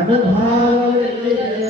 Anadhaar le le le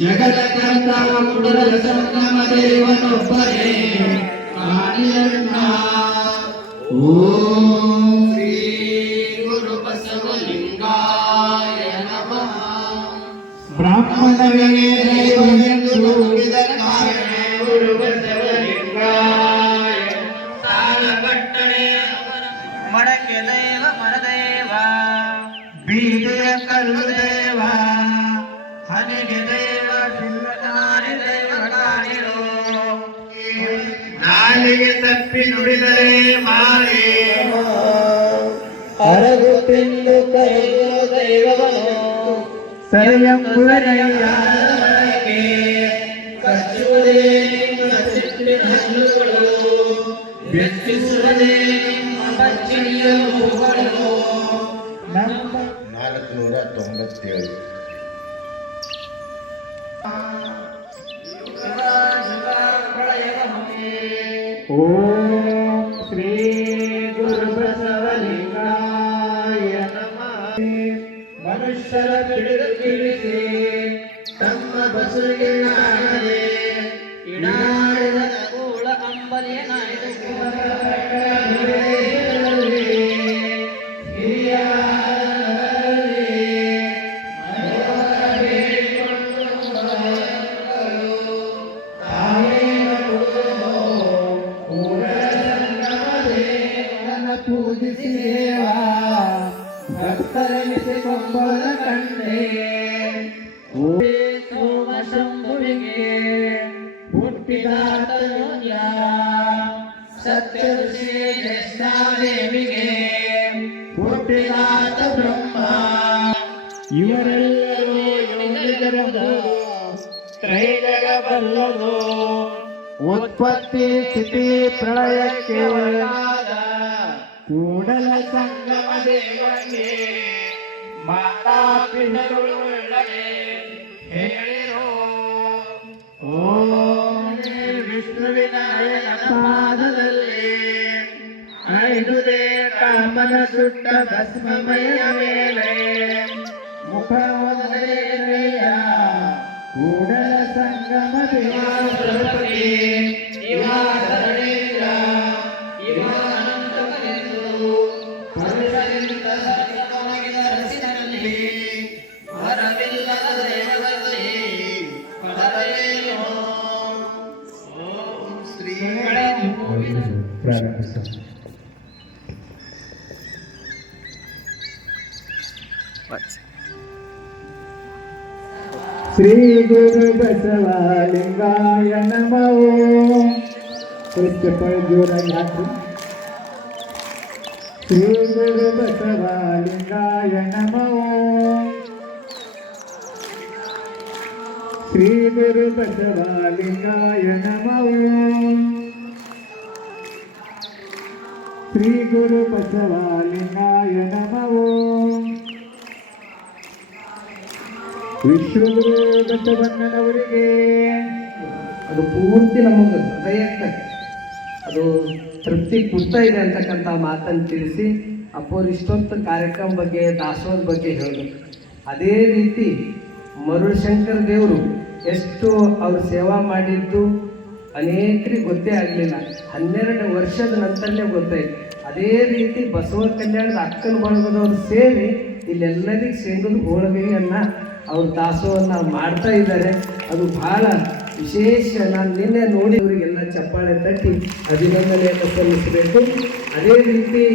ಜಗದ ಕರ್ತ ಕುಡಲ ಸಂಗಮ ದೇವನೊಬ್ಬರೇ ಕಾಣಿಯಣ್ಣ ಓಂ ಬೀದಿಯ ಕಲ್ಲು ದೇವ ಹನಿಗೆ ದೇವ ಶಿಲ್ವನಾರಿ ದೇವ ಕಾಣಿರೋ ನಾಲಿಗೆ ತಪ್ಪಿ ನುಡಿದರೆ ಮಾರಿ. ಅರಗು ತಿಂದು ಕರೆಯುವ ದೈವವನು ಸರಿಯಂಬುವರಯ್ಯ ಕಚ್ಚುವುದೇ ನಿಮ್ಮ ಸಿಟ್ಟಿನ ಹಲ್ಲುಗಳು ಬೆಚ್ಚಿಸುವುದೇ ನಿಮ್ಮ ಬಚ್ಚಿಡಿಯ ಹೂಗಳು ನಮ್ಮ ನಾಲ್ಕುನೂರ ತೊಂಬತ್ತೇಳು ಓಂ ಶ್ರೀ ಮನುಷ್ಯರ ಪಿಡಿದು ಕಿಡಿಸಿ ತಮ್ಮ ಭಕ್ತರನಿಸಿಕೊಂಬಲ ಕಂಡೆ ಸೋಮ ಶಂಭುವಿಗೆ ಹುಟ್ಟಿದಾತನು ಸತ್ಯ ಋಷಿ ಜ್ಯೇಷ್ಠಾದೇವಿಗೆ ಹುಟ್ಟಿದಾತ ಬ್ರಹ್ಮ ಇವರೆಲ್ಲರೂ ಯೋನಿಜರದು ತ್ರೈಜಗ ಉತ್ಪತ್ತಿ ಸ್ಥಿತಿ ಪ್ರಳಯಕ್ಕೆ ಒಳಗಾದ ಕೂಡಲ ಸಂಗಮ ದೇವನಿಗೆ ಮಾತಾ ಪಿತರುಗಳೊಳಗೆ ಹೇಳಿರೋ ಓಂ ವಿಷ್ಣುವಿನ ನಯನ ಪಾದದಲ್ಲಿ ಐದುದೇ ಕಾಮನ ಸುಟ್ಟ ಭಸ್ಮಮಯ ಮೇಲೆ ಮುಖವದರೆಯ ಕೂಡಲ ಸಂಗಮ ದೇವರಪತಿ శ్రీ గురు బసవాలింగాయ నమో శ్రీ గురు బసవాలింగాయ నమో శ్రీ గురు బసవాలింగాయ నమో శ్రీ గురు బసవాలింగాయ నమో ವಿಶ್ವಗುರು ಬಸವಣ್ಣನವರಿಗೆ ಅದು ಪೂರ್ತಿ ನಮಗೆ ಹೃದಯಕ್ಕೆ ಅದು ತೃಪ್ತಿ ಕೊಡ್ತಾ ಇದೆ ಅಂತಕ್ಕಂಥ ಮಾತನ್ನು ತಿಳಿಸಿ ಅಪ್ಪವ್ರು ಇಷ್ಟೊಂದು ಕಾರ್ಯಕ್ರಮ ಬಗ್ಗೆ, ದಾಸೋಹದ ಬಗ್ಗೆ ಹೇಳಿದ್ರು. ಅದೇ ರೀತಿ ಮರುಳಶಂಕರ ದೇವರು ಎಷ್ಟು ಅವ್ರ ಸೇವಾ ಮಾಡಿದ್ದು ಅನೇಕರಿಗೆ ಗೊತ್ತೇ ಆಗಲಿಲ್ಲ. ಹನ್ನೆರಡು ವರ್ಷದ ನಂತರನೇ ಗೊತ್ತಾಯ್ತು. ಅದೇ ರೀತಿ ಬಸವ ಕಲ್ಯಾಣದ ಅಕ್ಕನ ಬಳಗದವ್ರು ಸೇರಿ ಇಲ್ಲೆಲ್ಲರಿಗೆ ಶೇಂಗದ ಹೋಳಿಗೆಯನ್ನ ಅವ್ರ ದಾಸೋಹವನ್ನು ಮಾಡ್ತಾ ಇದ್ದಾರೆ. ಅದು ಬಹಳ ವಿಶೇಷ. ನಾನು ನಿನ್ನೆ ನೋಡಿ ಅವರಿಗೆಲ್ಲ ಚಪ್ಪಾಳೆ ತಟ್ಟಿ ಅಭಿನಂದನೆಯನ್ನು ಸಲ್ಲಿಸಬೇಕು. ಅದೇ ರೀತಿ